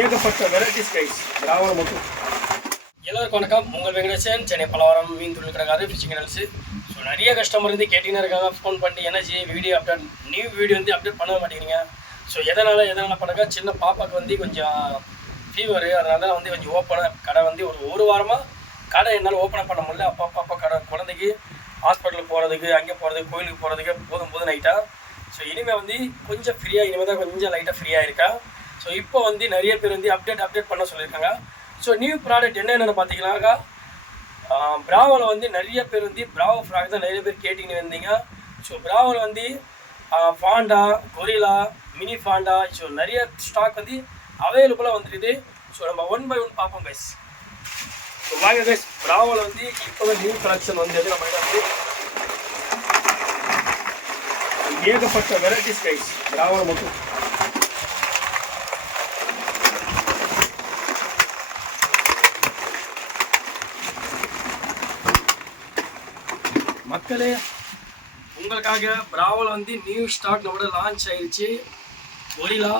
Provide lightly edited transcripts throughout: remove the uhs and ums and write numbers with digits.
ஏகப்பட்ட varieties guys பிராவோல மட்டும். எல்லாருக்கும் வணக்கம். உங்கள் வெங்கடேசன், சென்னை பலவாரம் மீன் தொழில் கிடக்காது ஃபிஷிங் சேனல்ஸு. ஸோ நிறைய கஸ்டமர் வந்து கேட்டிங்கன்னா இருக்காங்க, ஃபோன் பண்ணி energy video update new video வந்து அப்டேட் பண்ண மாட்டேங்கிறீங்க. ஸோ எதனால் பண்ணாக்கா சின்ன பாப்பாவுக்கு வந்து கொஞ்சம் ஃபீவரு, அதனால தான் வந்து கொஞ்சம் கடை வந்து ஒரு வாரமாக கடை என்னால் ஓப்பன் பண்ண முடியல. அப்பா கடை குழந்தைக்கு ஹாஸ்பிட்டலுக்கு போகிறதுக்கு, அங்கே போகிறதுக்கு, கோயிலுக்கு போகிறதுக்கு போதும் நைட்டாக. ஸோ இனிமேல் வந்து கொஞ்சம் ஃப்ரீயாக, இனிமேல் தான் கொஞ்சம் லைட்டாக ஃப்ரீயாக இருக்கா. ஸோ இப்போ வந்து நிறைய பேர் வந்து அப்டேட் பண்ண சொல்லியிருக்காங்க. ஸோ நியூ ப்ராடக்ட் என்னென்னு பார்த்தீங்கன்னாக்கா, பிராவோவில் வந்து நிறைய பேர் வந்து பிராவோ ஃப்ராக் தான் நிறைய பேர் கேட்டிங்கன்னு இருந்தீங்க. ஸோ பிராவோவில் வந்து Fonda, gorilla, mini Fonda, so நிறைய ஸ்டாக் வந்து அவைலபிளாக வந்துடுது. ஸோ நம்ம 1 by 1 பார்ப்போம் கைஸ். ஸோ வாங்க கைஸ், பிராவோவில் வந்து இப்போ தான் நியூ கலெக்ஷன் வந்தது. நம்ம வந்து ஏகப்பட்ட வெரைட்டிஸ் கைஸ் பிராவோவில் மட்டும். மக்களே, உங்களுக்காக பிராவோவில் வந்து நியூ ஸ்டாக் நம்மளோட லான்ச் ஆகிடுச்சு. Gorilla.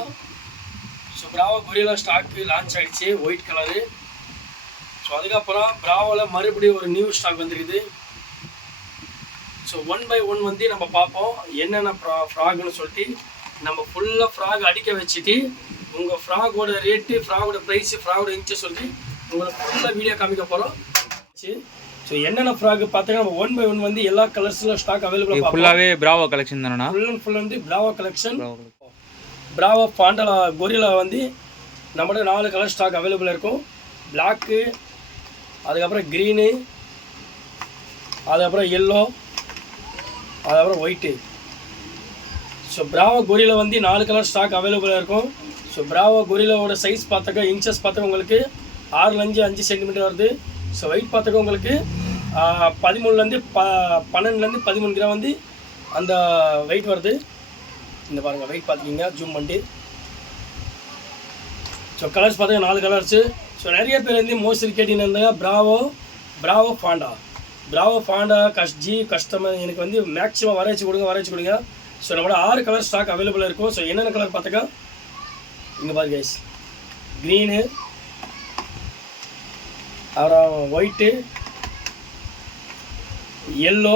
So Bravo gorilla stock launch ஆகிடுச்சு, ஒயிட் கலரு. ஸோ அதுக்கப்புறம் பிராவோவில் மறுபடியும் ஒரு நியூ ஸ்டாக் வந்துருக்குது. ஸோ 1 by 1 வந்து நம்ம பார்ப்போம் என்னென்ன ஃப்ராக்னு சொல்லிட்டு. நம்ம ஃபுல்லாக ஃப்ராக் அடிக்க வச்சுட்டு உங்கள் ஃப்ராகோட ரேட்டு, ஃப்ராகோட ப்ரைஸு, ஃப்ராகோட இன்ச்சு சொல்லி உங்களுக்கு ஃபுல்லாக வீடியோ காமிக்க போகிறோம். ஸோ என்னென்ன ஃப்ராக் பார்த்தீங்கன்னா நம்ம 1 by 1 வந்து எல்லா கலர்ஸில் ஸ்டாக் அவைலபிளாக. ஃபுல்லாகவே பிராவோ கலெக்ஷன் தானே? ஃபுல் வந்து பிராவோ கலெக்ஷன். பிராவோ பாண்டலா கொரிலா வந்து நம்மளோட 4 கலர் ஸ்டாக் அவைலபிளாக இருக்கும். பிளாக்கு, அதுக்கப்புறம் க்ரீனு, அதுக்கப்புறம் எல்லோ, அதுக்கப்புறம் ஒயிட்டு. ஸோ பிராவோ கொரிலா வந்து 4 கலர் ஸ்டாக் அவைலபிளாக இருக்கும். ஸோ பிராவோ கொரிலாவோட சைஸ் பார்த்தாக்கா, இன்ச்சஸ் பார்த்தாக்கா உங்களுக்கு 6 5 சென்டிமீட்டர் வருது. ஸோ வெயிட் பார்த்தாக்கா உங்களுக்கு 13 13 கிராம் வந்து அந்த வெயிட் வருது. இந்த பாருங்கள் வெயிட் பார்த்துக்கிங்க, ஜூம் பண்ணி. ஸோ கலர்ஸ் பார்த்தீங்கன்னா 4 கலர்ஸு. ஸோ நிறைய பேர் வந்து மோஸ்ட்லி கேட்டின்னு இருந்தாங்க பிராவோ ஃபாண்டா கஸ்டமர் எனக்கு வந்து மேக்ஸிமம் வர வச்சு கொடுங்க. ஸோ நம்மளோட 6 கலர் ஸ்டாக் அவைலபிளாக இருக்கும். ஸோ என்னென்ன கலர் பார்த்தாக்கா இங்கே பாருங்க கைஸ், க்ரீனு, அப்புறம் ஒயிட்டு, எல்லோ,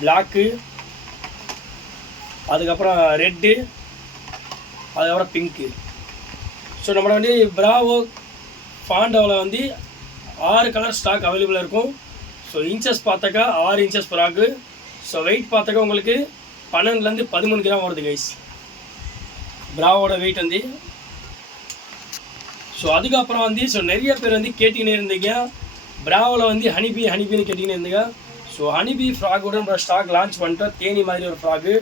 பிளாக்கு, அதுக்கப்புறம் ரெட்டு, அதுக்கப்புறம் பிங்க்கு. ஸோ நம்மளோட வந்து பிராவோ ஃபாண்டாவில் வந்து 6 கலர் ஸ்டாக் அவைலபிளாக இருக்கும். ஸோ இன்ச்சஸ் பார்த்தாக்கா 6 இன்ச்சஸ் ஃப்ராக்கு. ஸோ வெயிட் பார்த்தாக்கா உங்களுக்கு 12 13 கிராம் வருது கைஸ் பிராவோட வெயிட் வந்து. ஸோ அதுக்கப்புறம் வந்து நிறைய பேர் வந்து கேட்டிங்கன்னு இருந்தீங்க, பிராவில் வந்து ஹனிபின்னு கேட்டிங்கன்னு இருந்தீங்க. ஸோ ஹனிபி ஃப்ராகோட நம்ம ஸ்டாக் லான்ச் பண்ணிட்டோம். தேனி மாதிரி ஒரு ஃப்ராகு.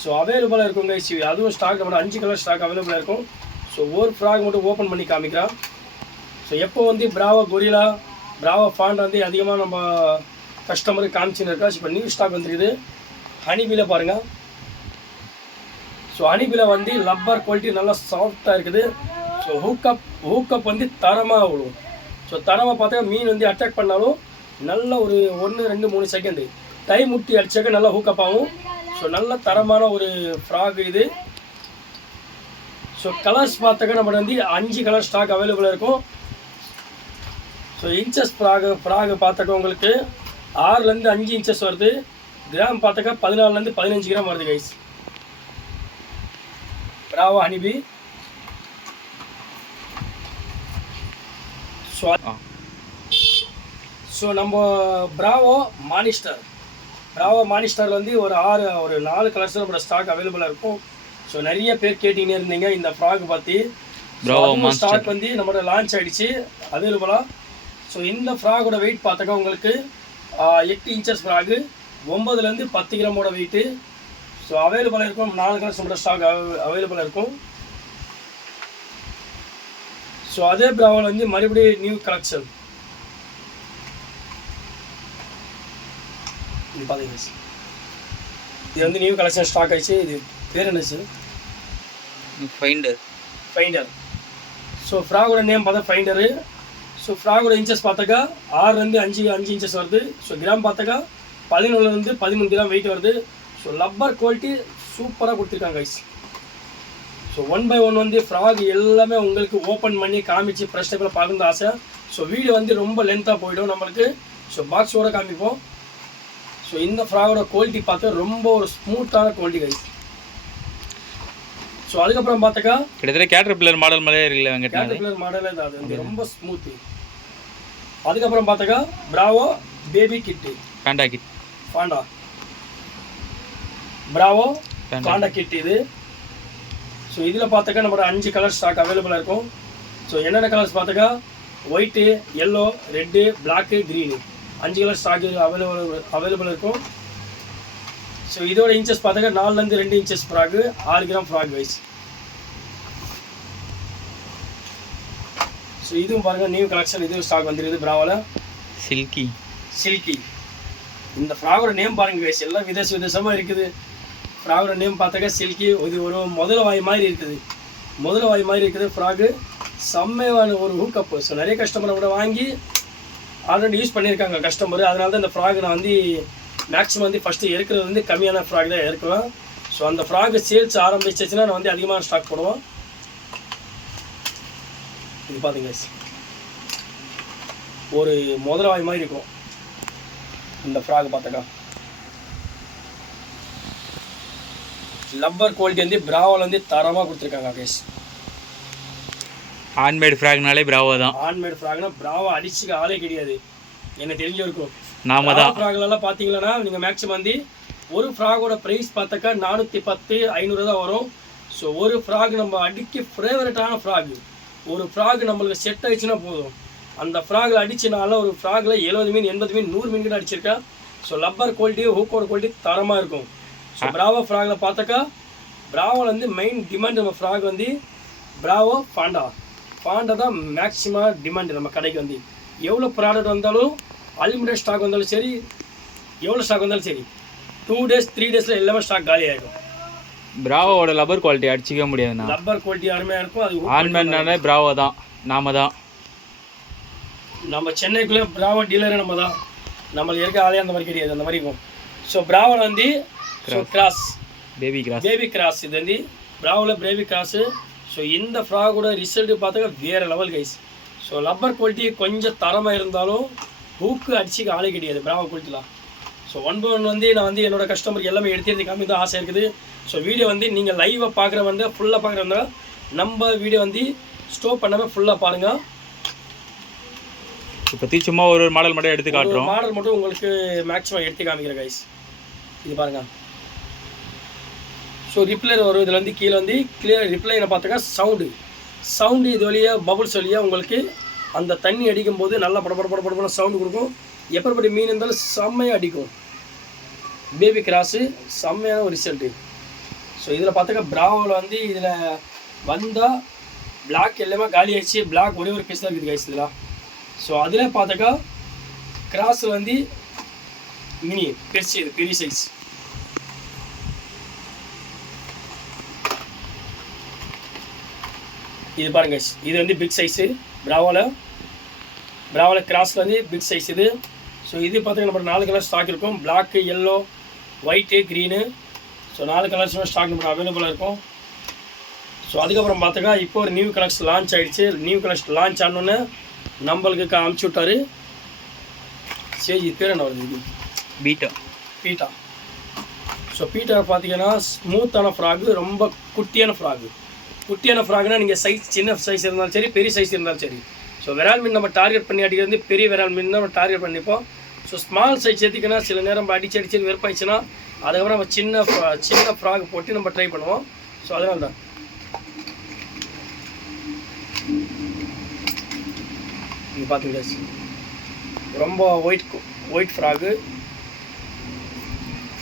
ஸோ அவைலபிளாக இருக்கும் கைஸ். அதுவும் ஸ்டாக் நம்ம 5 கலர் ஸ்டாக் அவைலபிளாக இருக்கும். ஸோ ஒரு ஃப்ராக் மட்டும் ஓப்பன் பண்ணி காமிக்கிறோம். ஸோ எப்போ வந்து பிராவோ கொரிலா, பிராவோ ஃபாண்ட் வந்து அதிகமாக நம்ம கஸ்டமருக்கு காமிச்சுன்னு இருக்கா. இப்போ நியூ ஸ்டாக் வந்துருக்குது. ஹனிபியில் பாருங்கள். ஸோ ஹனிபியில் வந்து லப்பர் குவாலிட்டி நல்லா சாஃப்டாக இருக்குது. ஸோ ஹூக்கப் வந்து தரமாக விடும். ஸோ தரமாக பார்த்தா மீன் வந்து அட்டாக் பண்ணாலும் நல்ல ஒரு 1 2 3 செகண்டு டைம் முட்டி அடிச்சாக்க நல்லா ஹூக்கப் ஆகும். ஸோ நல்ல தரமான ஒரு ஃப்ராக் இது. ஸோ கலர்ஸ் பார்த்தாக்க நம்ம வந்து 5 கலர் ஸ்டாக் அவைலபிளாக இருக்கும். ஸோ இன்ச்சஸ் ஃப்ராக் பார்த்தாக்க உங்களுக்கு 6 5 இன்ச்சஸ் வருது. கிராம் பார்த்தாக்கா 14 15 கிராம் வருது கைஸ் பிராவோ ஹனிபி. ஸோ நம்ம பிராவோ மானிஸ்டர் வந்து ஒரு 4 கலர்ஸ் நம்மளோட ஸ்டாக் அவைலபிளாக இருக்கும். ஸோ நிறைய பேர் கேட்டிங்கன்னு இருந்தீங்க இந்த ஃப்ராக் பற்றி. ஸ்டாக் வந்து நம்மளோட லான்ச் ஆகிடுச்சு அவைலபிளாக. ஸோ இந்த ஃப்ராகோட வெயிட் பார்த்தாக்கா உங்களுக்கு 8 இன்ச்சஸ் ஃப்ராகு, 9 10 கிராமோட வெயிட்டு. ஸோ அவைலபிளாக இருக்கும். 4 கலர்ஸ் நம்மளோட ஸ்டாக் அவைலபிளாக இருக்கும். ஸோ அதே பிராவில் வந்து மறுபடியும் நியூ கலெக்ஷன் இது பார்த்தீங்க. இது வந்து நியூ கலெக்ஷன் ஸ்டாக் ஆகிடுச்சு. இது பேர் என்ன சார்? ஃபைண்டர். ஸோ ஃப்ராகோட நேம் பார்த்தா ஃபைண்டரு. ஸோ ஃப்ராகோட இன்ச்சஸ் பார்த்தாக்கா 6 5 இன்ச்சஸ் வருது. ஸோ கிராம் பார்த்தாக்கா 11 13 கிராம் வெயிட் வருது. ஸோ லப்பர் குவாலிட்டி சூப்பராக கொடுத்துருக்காங்க கைஸ். ஸோ 1 by 1 வந்து ஃப்ராக் எல்லாமே உங்களுக்கு ஓப்பன் பண்ணி காமிச்சு ப்ரெஷ் டைப்பில் பார்க்கணும் ஆசை. ஸோ வீடியோ வந்து ரொம்ப லென்த்தாக போயிடும் நம்மளுக்கு. ஸோ பாக்ஸோட காமிப்போம். ஸோ இந்த ஃப்ராகோட குவாலிட்டி பார்த்து ரொம்ப ஒரு ஸ்மூத்தான குவாலிட்டி கைஸ். ஸோ அதுக்கப்புறம் பார்த்தாக்கா கிட்டத்தட்ட கேட்டர்பில்லர் மாடல் மாதிரியே இருக்குல்ல, கேட்டர்பில்லர் மாடலே தான் அது வந்து ரொம்ப ஸ்மூத்து. அதுக்கப்புறம் பார்த்தாக்கா Bravo baby kit Fonda Bravo Fonda kit இது. ஸோ இதில் பார்த்தாக்கா நம்மளோட 5 கலர் ஸ்டாக் அவைலபிளாக இருக்கும். ஸோ என்னென்ன கலர்ஸ் பார்த்தாக்கா white, yellow, red, black, green 5 colour stock available இருக்கும். ஸோ இதோட இன்ச்சஸ் பார்த்தாக்கா 4லேருந்து 2 இன்ச்சஸ் ஃப்ராகு, 6 கிராம் ஃப்ராக் வைஸ். ஸோ இதுவும் பாருங்கள் நியூ கலெக்ஷன், இதுவும் ஸ்டாக் வந்துருக்குது பிராவில். சில்கி இந்த ஃப்ராகோட நேம் பாருங்கள் வைஸ், எல்லாம் விதேசமாக இருக்குது. ஃப்ராகோட நேம் பார்த்தாக்கா சில்கி. இது ஒரு முதல வாய் மாதிரி இருக்குது ஃப்ராகு. செம்மையான ஒரு ஹூக்கப்பு. ஸோ நிறைய கஸ்டமரை கூட வாங்கி ஆல்ரெடி யூஸ் பண்ணியிருக்காங்க கஸ்டமர். அதனால தான் இந்த ஃப்ராக் நான் வந்து மேக்ஸிமம் வந்து ஃபஸ்ட்டு இருக்கிறது வந்து கம்மியான ஃப்ராக் தான் இருக்குவேன். ஸோ அந்த ஃப்ராக் சேல்ஸ் ஆரம்பிச்சிச்சுன்னா நான் வந்து அதிகமான ஸ்டாக் போடுவேன். இது பார்த்தீங்க ஒரு முதல வாய் மாதிரி இருக்கும் இந்த ஃப்ராக் பார்த்தாக்கா. லப்பர் குவாலிட்டி வந்து பிராவோவில் வந்து தரமாக கொடுத்துருக்காங்க கைஸ். ஹேண்ட்மேட் ஃப்ராக்னாலே பிராவோ தான். ஹேண்ட்மேட் ஃப்ராக்னா பிராவோ அடிச்சுக்க ஆளே கிடையாது எனக்கு தெரிஞ்ச இருக்கும். நாம தான் ஃப்ராக்லலாம் பார்த்தீங்கன்னா நீங்கள் மேக்ஸிமம் வந்து ஒரு ஃப்ராகோட ப்ரைஸ் பார்த்தாக்கா 410 500 தான் வரும். ஸோ ஒரு ஃப்ராக் நம்ம அடிக்க ஃபேவரட்டான ஃப்ராக், ஒரு ஃப்ராக் நம்மளுக்கு செட் ஆயிடுச்சுன்னா போதும். அந்த ஃப்ராகில் அடிச்சுனால ஒரு ஃப்ராகில் 70 மீன் 80 மீன் 100 மீன் கிட்ட அடிச்சிருக்கேன். ஸோ லப்பர் குவாலிட்டி ஹூக்கோட குவாலிட்டி தரமாக இருக்கும். ஸோ பிராவோ ஃப்ராகில் பார்த்தாக்கா பிராவோவில் வந்து மெயின் டிமாண்ட் நம்ம ஃப்ராக் வந்து பிராவோ ஃபாண்டா தான் மேக்ஸிமம் டிமாண்ட் நம்ம கடைக்கு. வந்து எவ்வளோ ப்ராடக்ட் வந்தாலும் அன்லிமிட்டட் ஸ்டாக் வந்தாலும் சரி, எவ்வளோ ஸ்டாக் வந்தாலும் சரி 2 days 3 daysல எல்லாமே ஸ்டாக் காலி ஆகிடும். பிராவோட லப்பர் குவாலிட்டி அடிச்சிக்க முடியாதுண்ணா. லப்பர் குவாலிட்டி அருமையாக இருக்கும். அது ஹேண்ட்மேட்னாலே பிராவோ தான். நம்ம சென்னைக்குள்ளே பிராவோ டீலரே நம்ம தான். நம்மளுக்கு இருக்க ஆளே அந்த மாதிரி கிடையாது, அந்த மாதிரி இருக்கும். ஸோ பிராவோவில் வந்து பேபி கிராஸ் இது வந்து பிராவோவில் பேபி கிராஸு. ஸோ இந்த ஃப்ராகோட ரிசல்ட்டு பார்த்தாக்கா வேறு level guys. So rubber quality கொஞ்சம் தரமாக இருந்தாலும் ஹூக்கு அடிச்சுக்க ஆளே கிடையாது பிராவோ குவாலிட்டிலாம். ஸோ 1 by 1 வந்து நான் வந்து என்னோடய கஸ்டமருக்கு எல்லாமே எடுத்து காமி தான் ஆசை இருக்குது. ஸோ வீடியோ வந்து நீங்கள் லைவாக பார்க்குற வந்து ஃபுல்லாக பார்க்குறவங்க நம்ம வீடியோ வந்து ஸ்டோப் பண்ணாமல் ஃபுல்லாக பாருங்கள். இப்போ சும்மா ஒரு மாடல் மட்டும் எடுத்து காட்டுறோம். மாடல் மட்டும் உங்களுக்கு மேக்ஸிமம் எடுத்து காமிக்கிறேன் கைஸ். இது பாருங்கள். ஸோ ரிப்ளை வரும். இதில் வந்து கீழே வந்து கிளியர் ரிப்ளைனை பார்த்தாக்கா சவுண்டு இது வழியாக பபுள்ஸ் வழியாக உங்களுக்கு அந்த தண்ணி அடிக்கும் போது நல்லா பட சவுண்டு கொடுக்கும். எப்படிப்பட்ட மீன் இருந்தாலும் செம்மையாக அடிக்கும். பேபி கிராஸு செம்மையான ஒரு ரிசல்ட்டு. ஸோ இதில் பார்த்தாக்கா பிராவோவில் வந்து இதில் வந்தால் பிளாக் எல்லாமே காலி ஆயிடுச்சு. பிளாக் ஒரே ஒரு பீஸ் தான் இருக்குது கைஸ் இதில். ஸோ அதில் பார்த்தாக்கா கிராஸில் வந்து மினி பெருசு, இது பெரிய சைஸ். இது பாருங்க, இது வந்து பிக் சைஸு பிராவோவில் கிராஸில் வந்து பிக் சைஸ் இது. ஸோ இது பார்த்திங்கன்னா நம்ம 4 கலர் ஸ்டாக் இருக்கும். Black, yellow, white, green. So 4 கலர்ஸுமே ஸ்டாக் நம்ம அவைலபிளாக இருக்கும். ஸோ அதுக்கப்புறம் பார்த்தாக்கா இப்போ ஒரு நியூ கலர்ஸ் லான்ச் ஆகிடுச்சு. நியூ கலர்ஸ் லான்ச் ஆனோன்னு நம்மளுக்கு அமுச்சு விட்டார். சரி, இது பேர் என்ன வருது? இது பீட்டா. ஸோ பீட்டா பார்த்தீங்கன்னா ஸ்மூத்தான ஃப்ராகு, ரொம்ப குட்டியான ஃப்ராகுனா நீங்கள் சைஸ் சின்ன சைஸ் இருந்தாலும் சரி, பெரிய சைஸ் இருந்தாலும் சரி. ஸோ விரால் மீன் நம்ம டார்கெட் பண்ணி அடிக்கிறது பெரிய விரால் மீன் தான் நம்ம டார்கெட் பண்ணிப்போம். ஸோ ஸ்மால் சைஸ் எடுத்திங்கன்னா சில நேரம் அடிச்சு வெறுப்பாயிடுச்சுன்னா அதுக்கப்புறம் நம்ம சின்ன ஃப்ராக் போட்டு நம்ம ட்ரை பண்ணுவோம். ஸோ அதனால தான் நீங்கள் பார்த்தீங்களா ரொம்ப ஒயிட்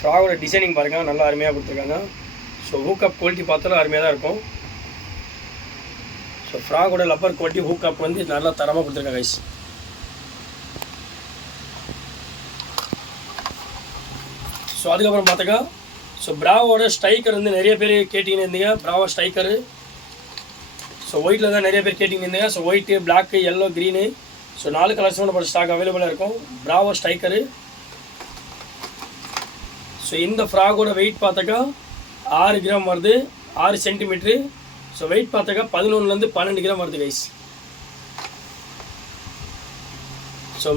ஃப்ராகோட டிசைனிங் பாருங்கள், நல்லா அருமையாக கொடுத்துருக்காங்க. ஸோ ஹூக்கப் குவாலிட்டி பார்த்தாலும் அருமையாக தான் இருக்கும். ஸோ ஃப்ராகோட லப்பர் குவாலிட்டி ஹூக்கப் வந்து நல்லா தரமாக கொடுத்துருக்காங்க கைஸ். ஸோ அதுக்கப்புறம் பார்த்தாக்கா ஸோ பிராவோட ஸ்ட்ரைக்கர் வந்து நிறைய பேர் கேட்டிங்கன்னு இருந்தீங்க. பிராவோ ஸ்ட்ரைக்கரு ஸோ ஒயிட்டில் தான் நிறைய பேர் கேட்டிங்கன்னு இருந்தீங்க. So white, black, yellow, green. So 4 கலர்ஸும் நம்ம ஸ்டாக் அவைலபிளாக இருக்கும். Bravo striker. ஸோ இந்த ஃப்ராகோட வெயிட் பார்த்தாக்கா 6 கிராம் வருது, 6 சென்டிமீட்ரு. ஸோ வெயிட் பார்த்தாக்கா 11லேருந்து 12 கிராம் வருது கைஸ். ஸோ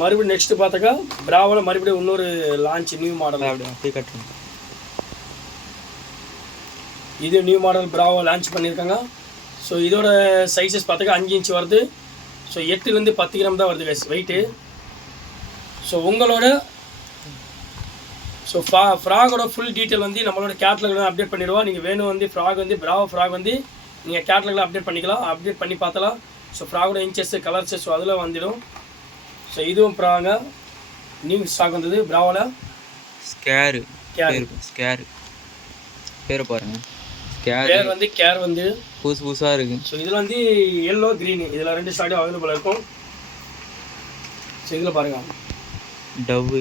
மறுபடியும் நெக்ஸ்ட்டு பார்த்தாக்கா பிராவோவில் மறுபடியும் இன்னொரு லான்ச் நியூ மாடல். அப்படியே கட்டுறோம். இது நியூ மாடல் பிராவோ லான்ச் பண்ணியிருக்காங்க. ஸோ இதோட சைஸஸ் பார்த்தாக்கா 5 இன்ச் வருது. ஸோ 8லேருந்து 10 கிராம் தான் வருது கைஸ் வெயிட்டு. ஸோ உங்களோட ஸோ ஃப்ராகோட ஃபுல் டீட்டெயில் வந்து நம்மளோட கேட்லாகில் அப்டேட் பண்ணிடுவோம். நீங்கள் வேணும் வந்து ஃப்ராக் வந்து பிராவோ ஃப்ராக் வந்து நீங்கள் கேட்லாகில் அப்டேட் பண்ணிக்கலாம். அப்டேட் பண்ணி பார்த்தலாம். ஸோ ஃப்ராகோட இன்ச்சஸ் கலர்ஸு ஸோ அதில் வந்துடும். ஸோ இதுவும் ஃப்ராங்க நியூ ஸ்டாக் வந்தது பிராவோவில். ஸ்கேரு பேரை பாருங்க. கேர் வந்து கேர் வந்து புதுசாக இருக்குது. ஸோ இதில் வந்து எல்லோ க்ரீனு இதில் 2 ஸ்டாக்கும் அவைலபிளாக இருக்கும். ஸோ இதில் பாருங்கள் டவ்வு.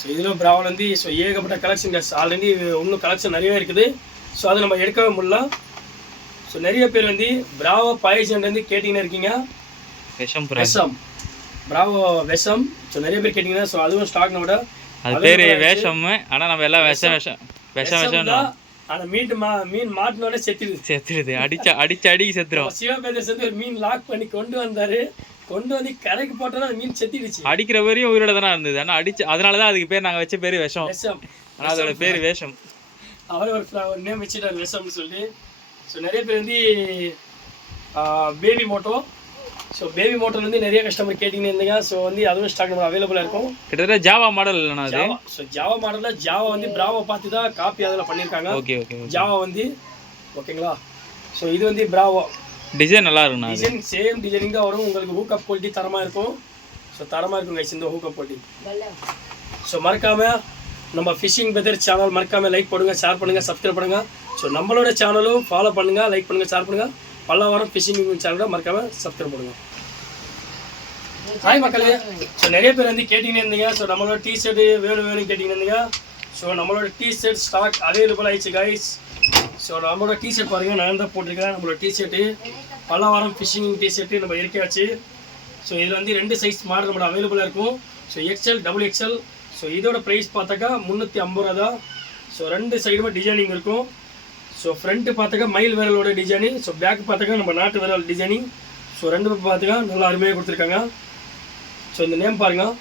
ஸோ இதில் பிராவில் வந்து ஸோ ஏகப்பட்ட கலெக்ஷன் கேஸ் ஆல்ரெடி இன்னும் கலெக்ஷன் நிறையவே இருக்குது. ஸோ அதை நம்ம எடுக்கவே முடியல. ஸோ நிறைய பேர் வந்து பிராவோ பாய்சன்லேருந்து கேட்டிங்கன்னு இருக்கீங்க. விஷம் பிராவோ விஷம். ஸோ நிறைய பேர் கேட்டிங்கன்னா ஸோ அதுவும் ஸ்டாக் நம்மட அது பேர் வேஷம். ஆனால் நம்ம எல்லாம் விஷம் தான். ஆனால் மீன் மாட்டினோட செத்துடுது. அடிச்சு செத்துரும். சிவபேதர் சேர்ந்து ஒரு மீன் லாக் பண்ணி கொண்டு வந்து கரைக்கு போட்டோன்னா அந்த மீன் செத்திடுச்சு. அடிக்கிற வரையும் உயிரோட தானே இருந்தது. ஆனால் அதனால தான் அதுக்கு பேர் நாங்கள் வச்ச பேர் விஷம். ஆனால் அதோட பேர் வேஷம். அவர் ஒரு நேம் வச்சுட்டார் விஷம்னு சொல்லி. ஸோ நிறைய பேர் வந்து பேபி மோட்டோ. ஸோ பேபி மோட்டோல வந்து நிறைய கஸ்டமர் கேட்டிங்கன்னு இருந்தீங்க. ஸோ வந்து அதுவும் ஸ்டாக் நம்ம அவைலபிளாக இருக்கும். கிட்டத்தட்ட ஜாவா மாடல் இல்லைனா அது. ஸோ ஜாவா மாடலில் ஜாவா வந்து பிராவோ பார்த்து தான் காப்பி அதில் பண்ணியிருக்காங்க. ஓகே ஜாவா வந்து ஓகேங்களா. ஸோ இது வந்து பிராவோ டிசைன் நல்லா இருக்கும். டிசைன் சேம் டிசைனிங் தான் வரும். உங்களுக்கு ஹூக்கப் குவாலிட்டி தரமாக இருக்கும். ஸோ தரமாக இருக்கும் கைஸ் இந்த ஹூக்கப் குவாலிட்டி. ஸோ மறக்காமல் நம்ம ஃபிஷிங் பெதர் சேனல் மறக்காமல் லைக் பண்ணுங்கள், ஷேர் பண்ணுங்கள், சப்ஸ்கிரைப் பண்ணுங்கள். ஸோ நம்மளோட சேனலும் ஃபாலோ பண்ணுங்கள், லைக் பண்ணுங்கள், ஷேர் பண்ணுங்கள். பல்லாவரம் ஃபிஷிங் சேனலை மறக்காமல் சப்ஸ்கிரைப் பண்ணுங்கள். ஹாய் மக்களே. ஸோ நிறைய பேர் வந்து கேட்டிங்கன்னு இருந்தீங்க. ஸோ நம்மளோட டிஷர்ட்டு வேணும் கேட்டிங்கன்னு இருந்தீங்க. ஸோ நம்மளோட டிஷர்ட் ஸ்டாக் அவைலபிள் ஆயிடுச்சு கைஸ். ஸோ நம்மளோட டிஷர்ட் பாருங்கள் நான் தான் போட்டிருக்கேன். நம்மளோட டிஷர்ட்டு பல்லாவரம் ஃபிஷிங் டிஷர்ட்டு நம்ம இருக்காச்சு. ஸோ இதில் வந்து 2 சைஸ் மாடல் நம்மளோட அவைலபிளாக இருக்கும். So XL double XL. So இதோட ப்ரைஸ் பார்த்தாக்கா 350 ரூபா தான். ஸோ 2 சைடுமே டிசைனிங் இருக்கும். ஸோ ஃப்ரண்ட்டு பார்த்தாக்கா மயில் விரலோட டிசைனிங். ஸோ பேக் பார்த்தாக்கா நம்ம நாட்டு விரல் டிசைனிங். ஸோ 2 பேர் பார்த்தாக்கா நல்லா அருமையாக கொடுத்துருக்காங்க. ஸோ இந்த நேம் பாருங்கள்,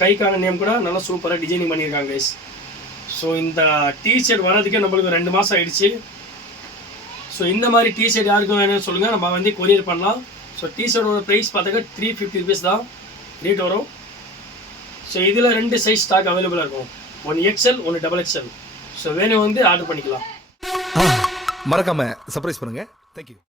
கைக்கான நேம் கூட நல்லா சூப்பராக டிசைனிங் பண்ணியிருக்காங்க கைஸ். ஸோ இந்த டிஷர்ட் வரதுக்கே நம்மளுக்கு 2 மாதம் ஆகிடுச்சு. ஸோ இந்த மாதிரி டிஷர்ட் யாருக்கும் வேணும்னு சொல்லுங்கள், நம்ம வந்து கொரியர் பண்ணலாம். ஸோ டிஷர்ட்டோட ப்ரைஸ் பார்த்தாக்கா 350 ருபீஸ் தான் ரேட் வரும். ஸோ இதில் 2 சைஸ் ஸ்டாக் அவைலபிளாக இருக்கும். 1 எக்ஸ்எல் 1 டபுள் எக்ஸ்எல். ஸோ வேணும் வந்து ஆர்டர் பண்ணிக்கலாம். மறக்காம சர்ப்ரைஸ் பண்ணுங்கள். தேங்க்யூ.